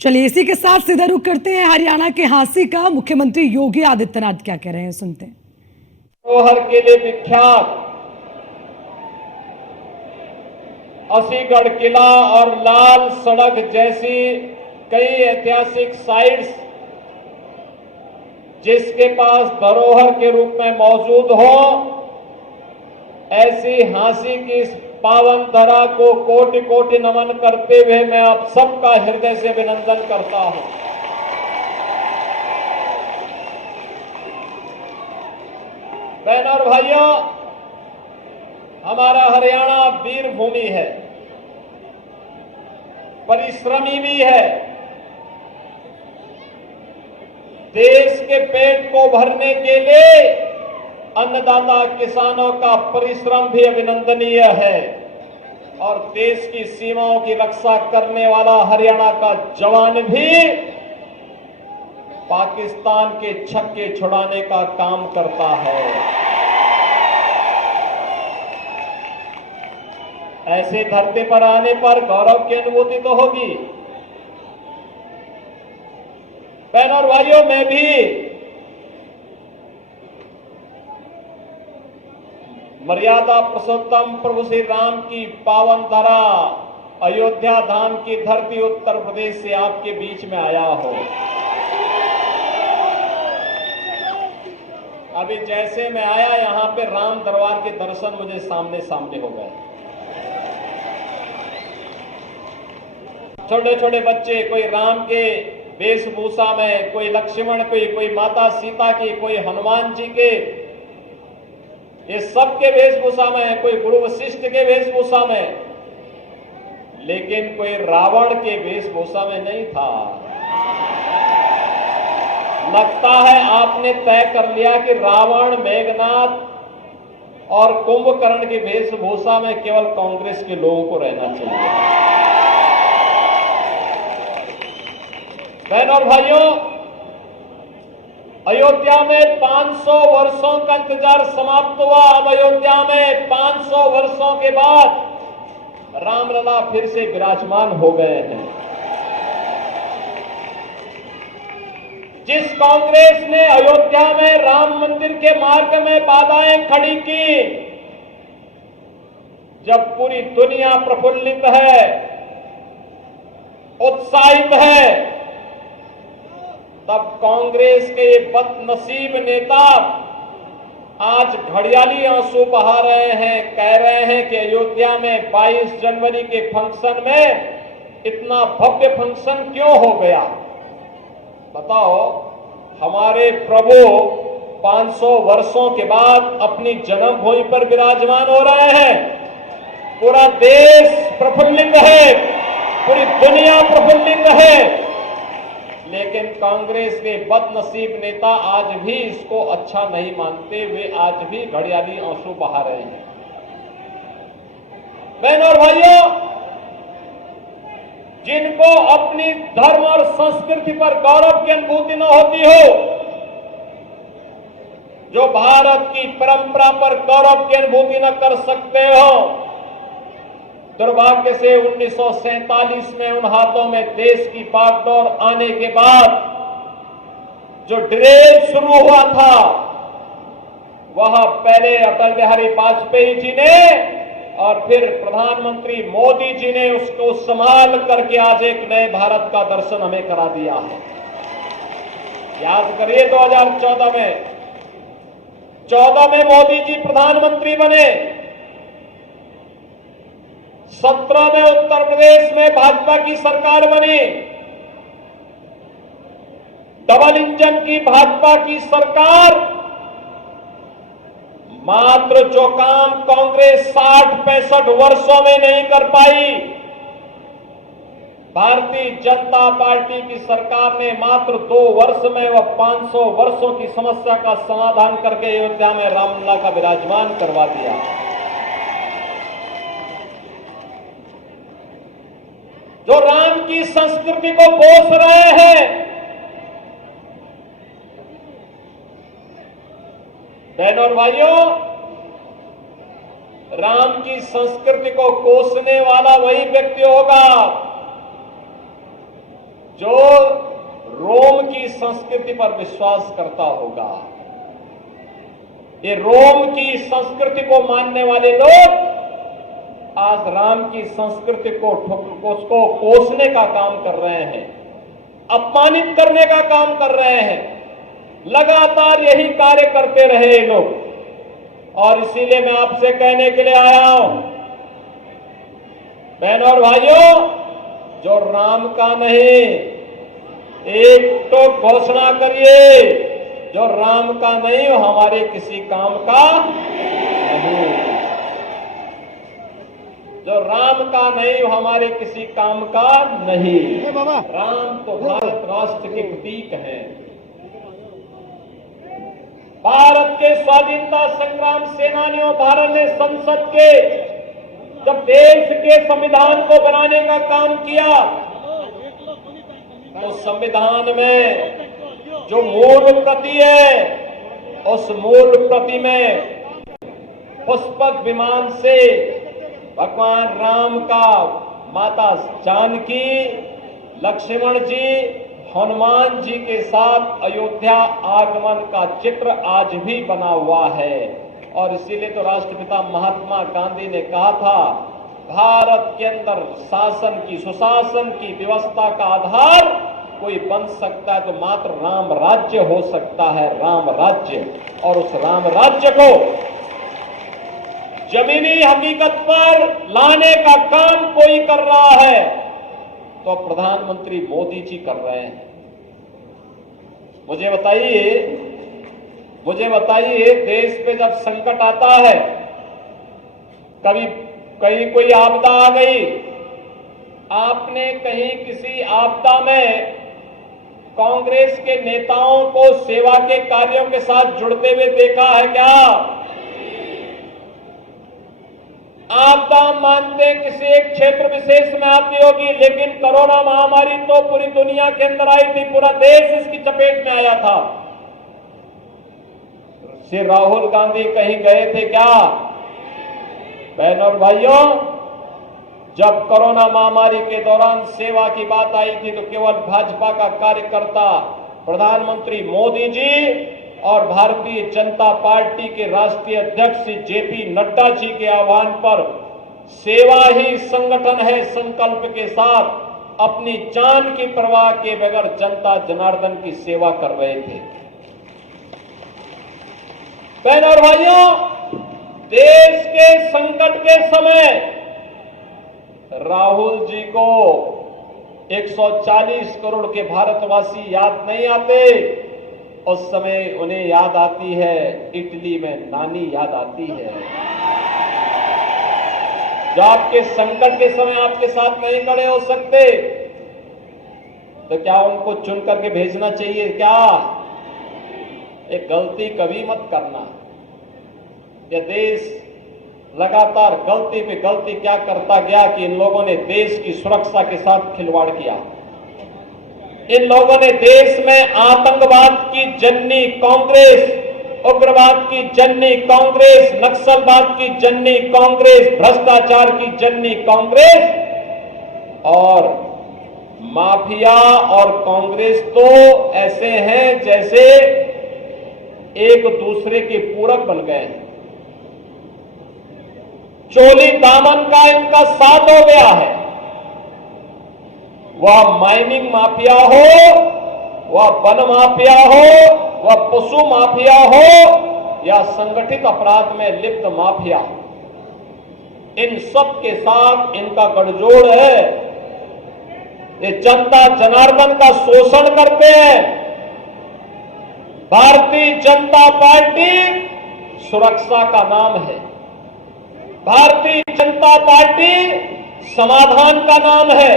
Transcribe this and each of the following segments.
चलिए इसी के साथ सीधा रुख करते हैं हरियाणा के हांसी का। मुख्यमंत्री योगी आदित्यनाथ क्या कह रहे हैं, सुनते हैं। धरोहर के लिए विख्यात असीगढ़ किला और लाल सड़क जैसी कई ऐतिहासिक साइट्स जिसके पास धरोहर के रूप में मौजूद हो, ऐसी हांसी की इस पावन धरा को कोटि कोटि नमन करते हुए मैं आप सबका हृदय से अभिनंदन करता हूं। बहनों और भाइयों, हमारा हरियाणा वीर भूमि है, परिश्रमी भी है। देश के पेट को भरने के लिए अन्नदाता किसानों का परिश्रम भी अभिनंदनीय है और देश की सीमाओं की रक्षा करने वाला हरियाणा का जवान भी पाकिस्तान के छक्के छुड़ाने का काम करता है। ऐसे धरती पर आने पर गौरव की अनुभूति तो होगी। बहनों और भाइयों, मैं भी मर्यादा पुरुषोत्तम प्रभु श्री राम की पावन धरा अयोध्या धाम की धरती उत्तर प्रदेश से आपके बीच में आया हूं। अभी जैसे मैं आया, यहां पे राम दरबार के दर्शन मुझे सामने सामने हो गए। छोटे छोटे बच्चे, कोई राम के वेशभूषा में, कोई लक्ष्मण, कोई माता सीता की, कोई हनुमान जी के, ये सबके वेशभूषा में, कोई गुरु वशिष्ठ के वेशभूषा में, लेकिन कोई रावण के वेशभूषा में नहीं था। लगता है आपने तय कर लिया कि रावण, मेघनाथ और कुंभकर्ण की वेशभूषा में केवल कांग्रेस के लोगों को रहना चाहिए। बहनों और भाइयों, अयोध्या में 500 वर्षों का इंतजार समाप्त हुआ। अब अयोध्या में 500 वर्षों के बाद रामलला फिर से विराजमान हो गए हैं। जिस कांग्रेस ने अयोध्या में राम मंदिर के मार्ग में बाधाएं खड़ी की, जब पूरी दुनिया प्रफुल्लित है, उत्साहित है, तब कांग्रेस के ये बदनसीब नेता आज घड़ियाली आंसू बहा रहे हैं, कह रहे हैं कि अयोध्या में 22 जनवरी के फंक्शन में इतना भव्य फंक्शन क्यों हो गया। बताओ, हमारे प्रभु 500 वर्षों के बाद अपनी जन्मभूमि पर विराजमान हो रहे हैं। पूरा देश प्रफुल्लित है, पूरी दुनिया प्रफुल्लित है, लेकिन कांग्रेस के बदनसीब नेता आज भी इसको अच्छा नहीं मानते हुए आज भी घड़ियाली आंसू बहा रहे हैं। बहनों और भाइयों, जिनको अपनी धर्म और संस्कृति पर गौरव की अनुभूति न होती हो, जो भारत की परंपरा पर गौरव की अनुभूति न कर सकते हो, दुर्भाग्य से 1947 में उन हाथों में देश की बागडोर आने के बाद जो ड्रेल शुरू हुआ था, वह पहले अटल बिहारी वाजपेयी जी ने और फिर प्रधानमंत्री मोदी जी ने उसको संभाल करके आज एक नए भारत का दर्शन हमें करा दिया है। याद करिए 2014 में मोदी जी प्रधानमंत्री बने, 17 में उत्तर प्रदेश में भाजपा की सरकार बनी, डबल इंजन की भाजपा की सरकार। मात्र जो काम कांग्रेस 60-65 वर्षों में नहीं कर पाई, भारतीय जनता पार्टी की सरकार ने मात्र 2 वर्ष में वह 500 वर्षों की समस्या का समाधान करके अयोध्या में रामलला का विराजमान करवा दिया। जो राम की संस्कृति को पोष रहे हैं, बहनों और भाइयों, राम की संस्कृति को कोसने वाला वही व्यक्ति होगा जो रोम की संस्कृति पर विश्वास करता होगा, ये रोम की संस्कृति को मानने वाले लोग आज राम की संस्कृति को उसको कोसने का काम कर रहे हैं, अपमानित करने का काम कर रहे हैं। लगातार यही कार्य करते रहे ये लोग, और इसीलिए मैं आपसे कहने के लिए आया हूं, बहनों और भाइयों, जो राम का नहीं, एक तो घोषणा करिए, जो राम का नहीं वो हमारे किसी काम का नहीं, जो राम का नहीं वो हमारे किसी काम का नहीं। राम तो भारत राष्ट्र के प्रतीक हैं। भारत के स्वाधीनता संग्राम सेनानियों, भारत ने संसद के जब देश के संविधान को बनाने का काम किया तो संविधान में जो मूल प्रति है, उस मूल प्रति में पुष्पक विमान से भगवान राम का माता जानकी, लक्ष्मण जी, हनुमान जी के साथ अयोध्या आगमन का चित्र आज भी बना हुआ है। और इसीलिए तो राष्ट्रपिता महात्मा गांधी ने कहा था, भारत के अंदर शासन की, सुशासन की व्यवस्था का आधार कोई बन सकता है तो मात्र राम राज्य हो सकता है, राम राज्य। और उस राम राज्य को जमीनी हकीकत पर लाने का काम कोई कर रहा है तो प्रधानमंत्री मोदी जी कर रहे हैं। मुझे बताइए देश पे जब संकट आता है, कभी कहीं कोई आपदा आ गई, आपने कहीं किसी आपदा में कांग्रेस के नेताओं को सेवा के कार्यों के साथ जुड़ते हुए देखा है क्या? आपदा मानते किसी एक क्षेत्र विशेष में आती होगी, लेकिन कोरोना महामारी तो पूरी दुनिया के अंदर आई थी, पूरा देश इसकी चपेट में आया था। श्री राहुल गांधी कहीं गए थे क्या? बहनों और भाइयों, जब कोरोना महामारी के दौरान सेवा की बात आई थी तो केवल भाजपा का कार्यकर्ता प्रधानमंत्री मोदी जी और भारतीय जनता पार्टी के राष्ट्रीय अध्यक्ष जेपी नड्डा जी के आह्वान पर सेवा ही संगठन है संकल्प के साथ अपनी जान की परवाह के बगैर जनता जनार्दन की सेवा कर रहे थे। बहनों और भाइयों, देश के संकट के समय राहुल जी को 140 करोड़ के भारतवासी याद नहीं आते, उस समय उन्हें याद आती है इटली में नानी याद आती है। जो आपके संकट के समय आपके साथ नहीं खड़े हो सकते तो क्या उनको चुन करके भेजना चाहिए क्या? एक गलती कभी मत करना। यह देश लगातार गलती पे गलती क्या करता गया कि इन लोगों ने देश की सुरक्षा के साथ खिलवाड़ किया। इन लोगों ने देश में आतंकवाद की जननी कांग्रेस, उग्रवाद की जननी कांग्रेस, नक्सलवाद की जननी कांग्रेस, भ्रष्टाचार की जननी कांग्रेस और माफिया और कांग्रेस तो ऐसे हैं जैसे एक दूसरे के पूरक बन गए हैं। चोली दामन का इनका साथ हो गया है। वह माइनिंग माफिया हो, वह वन माफिया हो, वह पशु माफिया हो या संगठित अपराध में लिप्त माफिया, इन सब के साथ इनका गठजोड़ है। ये जनता जनार्दन का शोषण करते हैं। भारतीय जनता पार्टी सुरक्षा का नाम है, भारतीय जनता पार्टी समाधान का नाम है,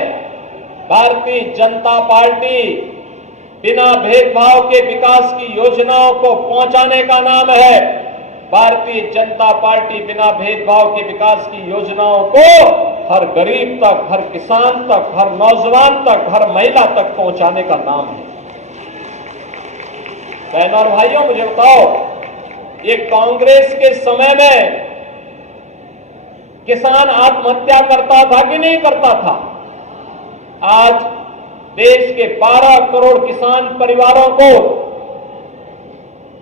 भारतीय जनता पार्टी बिना भेदभाव के विकास की योजनाओं को पहुंचाने का नाम है। भारतीय जनता पार्टी बिना भेदभाव के विकास की योजनाओं को हर गरीब तक, हर किसान तक, हर नौजवान तक, हर महिला तक पहुंचाने का नाम है। बहनों और भाइयों, मुझे बताओ, ये कांग्रेस के समय में किसान आत्महत्या करता था कि नहीं करता था? आज देश के 12 करोड़ किसान परिवारों को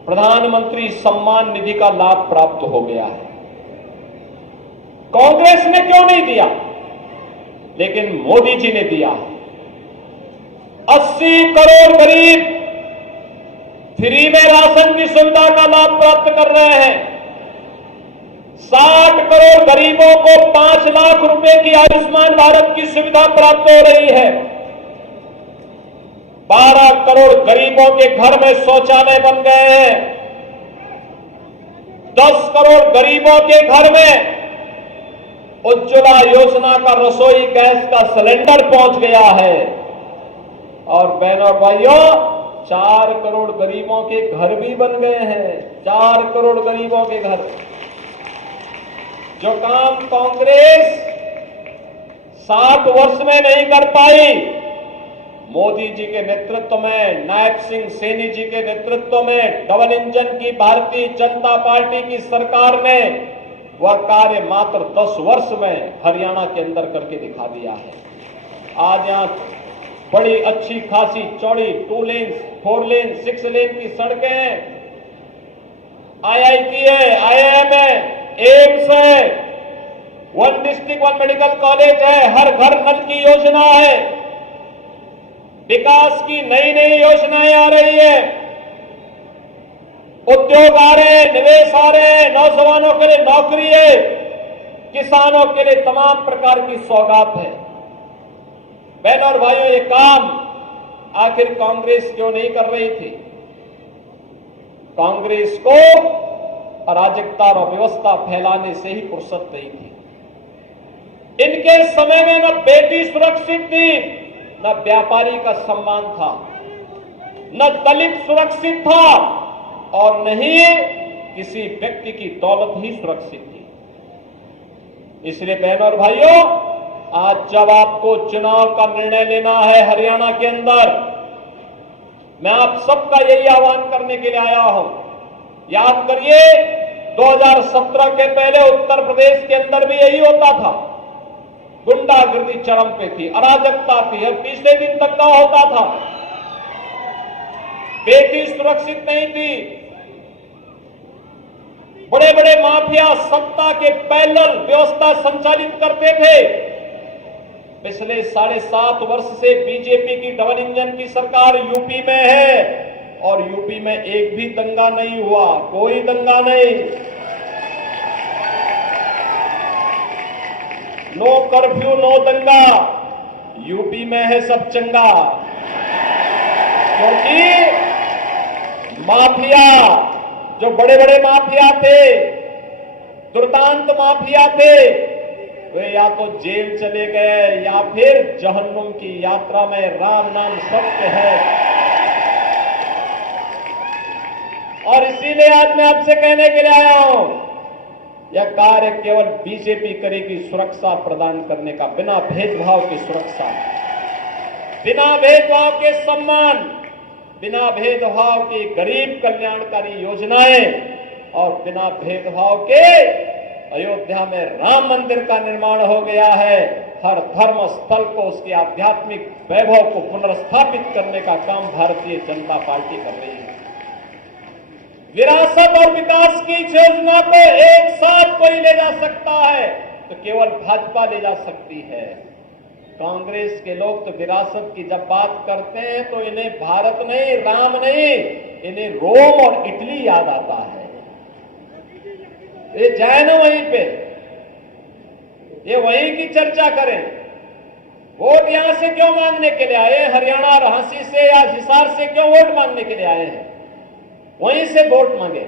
प्रधानमंत्री सम्मान निधि का लाभ प्राप्त हो गया है। कांग्रेस ने क्यों नहीं दिया, लेकिन मोदी जी ने दिया। 80 करोड़ गरीब फ्री में राशन की सुविधा का लाभ प्राप्त कर रहे हैं। 60 करोड़ गरीबों को 5 लाख रुपए की आयुष्मान भारत की सुविधा प्राप्त हो रही है। 12 करोड़ गरीबों के घर में शौचालय बन गए हैं। 10 करोड़ गरीबों के घर में उज्ज्वला योजना का रसोई गैस का सिलेंडर पहुंच गया है। और बहनों और भाइयों, 4 करोड़ गरीबों के घर भी बन गए हैं। 4 करोड़ गरीबों के घर। जो काम कांग्रेस 7 वर्ष में नहीं कर पाई, मोदी जी के नेतृत्व में, नायब सिंह सैनी जी के नेतृत्व में डबल इंजन की भारतीय जनता पार्टी की सरकार ने वह कार्य मात्र 10 वर्ष में हरियाणा के अंदर करके दिखा दिया है। आज यहां बड़ी अच्छी खासी चौड़ी 2 लेन, 4 लेन, 6 लेन की सड़कें हैं। IIT है, IIM है, एम्स है, 1 डिस्ट्रिक्ट 1 मेडिकल कॉलेज है, हर घर नल की योजना है। विकास की नई नई योजनाएं आ रही है। उद्योग आ रहे हैं, निवेश आ रहे हैं, नौजवानों के लिए नौकरी है, किसानों के लिए तमाम प्रकार की सौगात है। बहनों और भाइयों, ये काम आखिर कांग्रेस क्यों नहीं कर रही थी? कांग्रेस को अराजकता और अव्यवस्था फैलाने से ही फुर्सत नहीं थी। इनके समय में न बेटी सुरक्षित थी, न व्यापारी का सम्मान था, न दलित सुरक्षित था, और नहीं किसी व्यक्ति की दौलत ही सुरक्षित थी। इसलिए बहनों और भाइयों, आज जब आपको चुनाव का निर्णय लेना है हरियाणा के अंदर, मैं आप सबका यही आह्वान करने के लिए आया हूं। याद करिए, 2017 के पहले उत्तर प्रदेश के अंदर भी यही होता था। गुंडागर्दी चरम पे थी, अराजकता थी, और पिछले दिन तक का होता था। बेटी सुरक्षित नहीं थी। बड़े बड़े माफिया सत्ता के पैरेलल व्यवस्था संचालित करते थे। पिछले 7.5 वर्ष से बीजेपी की डबल इंजन की सरकार यूपी में है, और यूपी में एक भी दंगा नहीं हुआ, कोई दंगा नहीं। नो कर्फ्यू, नो दंगा। यूपी में है सब चंगा। क्योंकि माफिया, जो बड़े बड़े माफिया थे, दुर्दांत माफिया थे, वे या तो जेल चले गए या फिर जहन्नुम की यात्रा में। राम नाम सत्य है। और इसीलिए आज मैं आपसे कहने के लिए आया हूं, यह कार्य केवल बीजेपी करेगी, सुरक्षा प्रदान करने का, बिना भेदभाव की सुरक्षा, बिना भेदभाव के सम्मान, बिना भेदभाव की गरीब कल्याणकारी योजनाएं, और बिना भेदभाव के अयोध्या में राम मंदिर का निर्माण हो गया है। हर धर्म स्थल को, उसके आध्यात्मिक वैभव को पुनर्स्थापित करने का काम भारतीय जनता पार्टी कर रही है। विरासत और विकास की योजना को एक साथ कोई ले जा सकता है तो केवल भाजपा ले जा सकती है। कांग्रेस के लोग तो विरासत की जब बात करते हैं तो इन्हें भारत नहीं, राम नहीं, इन्हें रोम और इटली याद आता है। ये जाए ना वहीं पे, ये वहीं की चर्चा करें। वोट यहां से क्यों मांगने के लिए आए? हरियाणा और झांसी से या हिसार से क्यों वोट मांगने के लिए आए हैं? वहीं से वोट मांगे।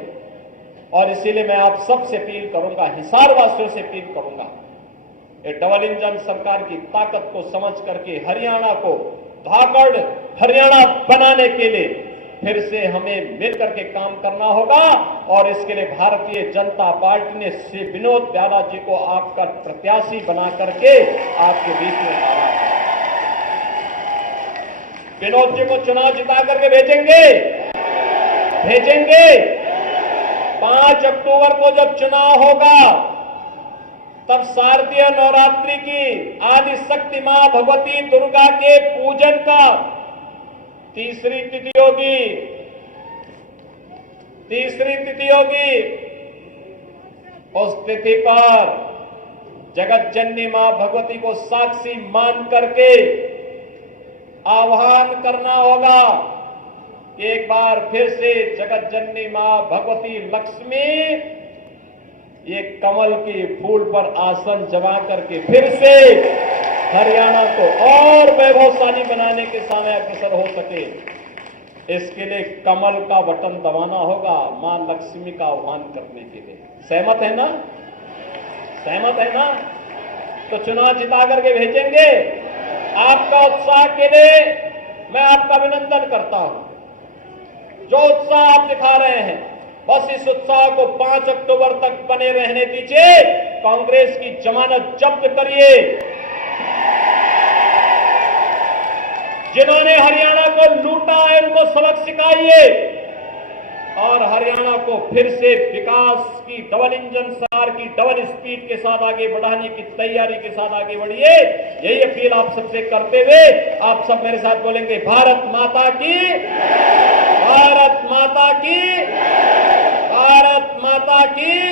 और इसीलिए मैं आप सबसे अपील करूंगा, हिसार वासियों से अपील करूंगा, ये डबल इंजन सरकार की ताकत को समझ करके हरियाणा को धाकड़ हरियाणा बनाने के लिए फिर से हमें मिलकर के काम करना होगा। और इसके लिए भारतीय जनता पार्टी ने श्री विनोद ब्याला जी को आपका प्रत्याशी बना करके आपके बीच में डाला है। विनोद जी को चुनाव जिता करके भेजेंगे। 5 अक्टूबर को जब चुनाव होगा, तब शारदीय नवरात्रि की आदि शक्ति मां भगवती दुर्गा के पूजन का तीसरी तिथि होगी। उस तिथि पर जगत जननी मां भगवती को साक्षी मान करके आह्वान करना होगा कि एक बार फिर से जगत जननी मां भगवती लक्ष्मी ये कमल के फूल पर आसन जमा करके फिर से हरियाणा को और वैभवशाली बनाने के सामने अग्रसर हो सके, इसके लिए कमल का बटन दबाना होगा मां लक्ष्मी का आह्वान करने के लिए। सहमत है ना? सहमत है ना? तो चुनाव जिता करके भेजेंगे। आपका उत्साह के लिए मैं आपका अभिनंदन करता हूं। जो उत्साह आप दिखा रहे हैं, बस इस उत्साह को 5 अक्टूबर तक बने रहने दीजिए। कांग्रेस की जमानत जब्त करिए। जिन्होंने हरियाणा को लूटा है उनको सबक सिखाइए और हरियाणा को फिर से विकास की डबल इंजन सरकार की डबल स्पीड के साथ आगे बढ़ाने की तैयारी के साथ आगे बढ़िए। यही अपील आप सबसे करते हुए आप सब मेरे साथ बोलेंगे, भारत माता की, भारत माता की, भारत माता की।